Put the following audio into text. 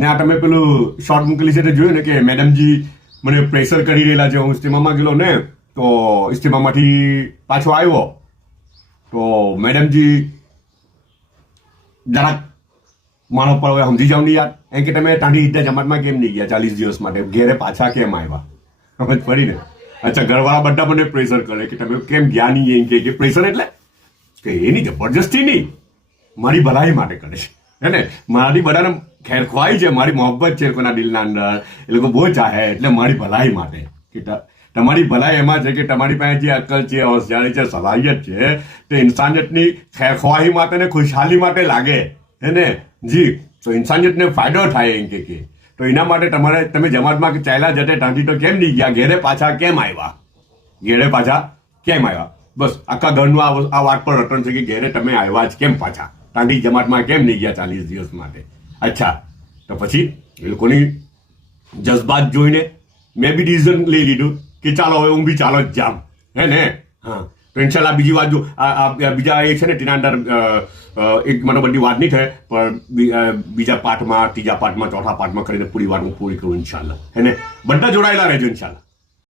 ને આ તમે પેલું શોર્ટ મૂકેલી છે તે જોયું ને કે મેડમજી મને પ્રેશર કરી રહેલા છે. હું ઇસ્તીમામાં ગયેલો ને તો ઇસ્તીમામાંથી પાછો આવ્યો તો મેડમજી જરાક મારો પર હવે સમજી જાવ નહીં યાર, એમ કે તમે તાંડી ઈદા જમાતમાં કેમ નહીં ગયા 40 દિવસ માટે, ઘેરે પાછા કેમ આવ્યા? સમજ પડી ને? અચ્છા, ઘરવાળા બધા મને પ્રેશર કરે કે તમે કેમ ગયા નહીં, એમ કે પ્રેશર એટલે કે એની જબરજસ્તી નહીં, મારી ભલાઈ માટે કરે છે હે ને. મારી બધાને ખેરખવાઈ છે, મારી મોહબ્બત છે લોકોના દિલના અંદર, એ લોકો બહુ ચાહે એટલે મારી ભલાઈ માટે કે તમારી ભલાઈ એમાં છે કે તમારી પાસે જે અક્કલ છે, હોશિયારી છે, સલાહિયત છે તે ઇન્સાનિયતની ખેરખવાઈ માટે ને ખુશહાલી માટે લાગે હે ને જી. તો ઇન્સાનિયતને ફાયદો થાય એમ કે તો એના માટે તમારે તમે જમાતમાં ચાલ્યા જતે ત્યાંથી તો કેમ નહીં ગયા, ઘેરે પાછા કેમ આવ્યા, ઘેરે પાછા કેમ આવ્યા? બસ આખા ઘરનું આ વાત પર રટણ છે કે ઘેરે તમે આવ્યા જ કેમ પાછા, તાંડી જમાતમાં કેમ નહીં ગયા 40 દિવસ માટે? અચ્છા, તો પછી એ લોકોની જજ્બાત જોઈને મેં બી ડિસિઝન લઈ લીધું કે ચાલો હવે હું બી ચાલો જ જામ હે ને. હા, તો ઇન્શાલ્લાહ બીજી વાત જો બીજા એ છે ને તેના અંદર એક મને બધી વાત નહીં થાય પણ બીજા પાઠમાં, ત્રીજા પાઠમાં, ચોથા પાઠમાં કરીને પૂરી વાત હું પૂરી કરું ઇન્શાલ્લાહ હે ને. બધા જોડાયેલા રહેજો ઇન્શાલ્લાહ.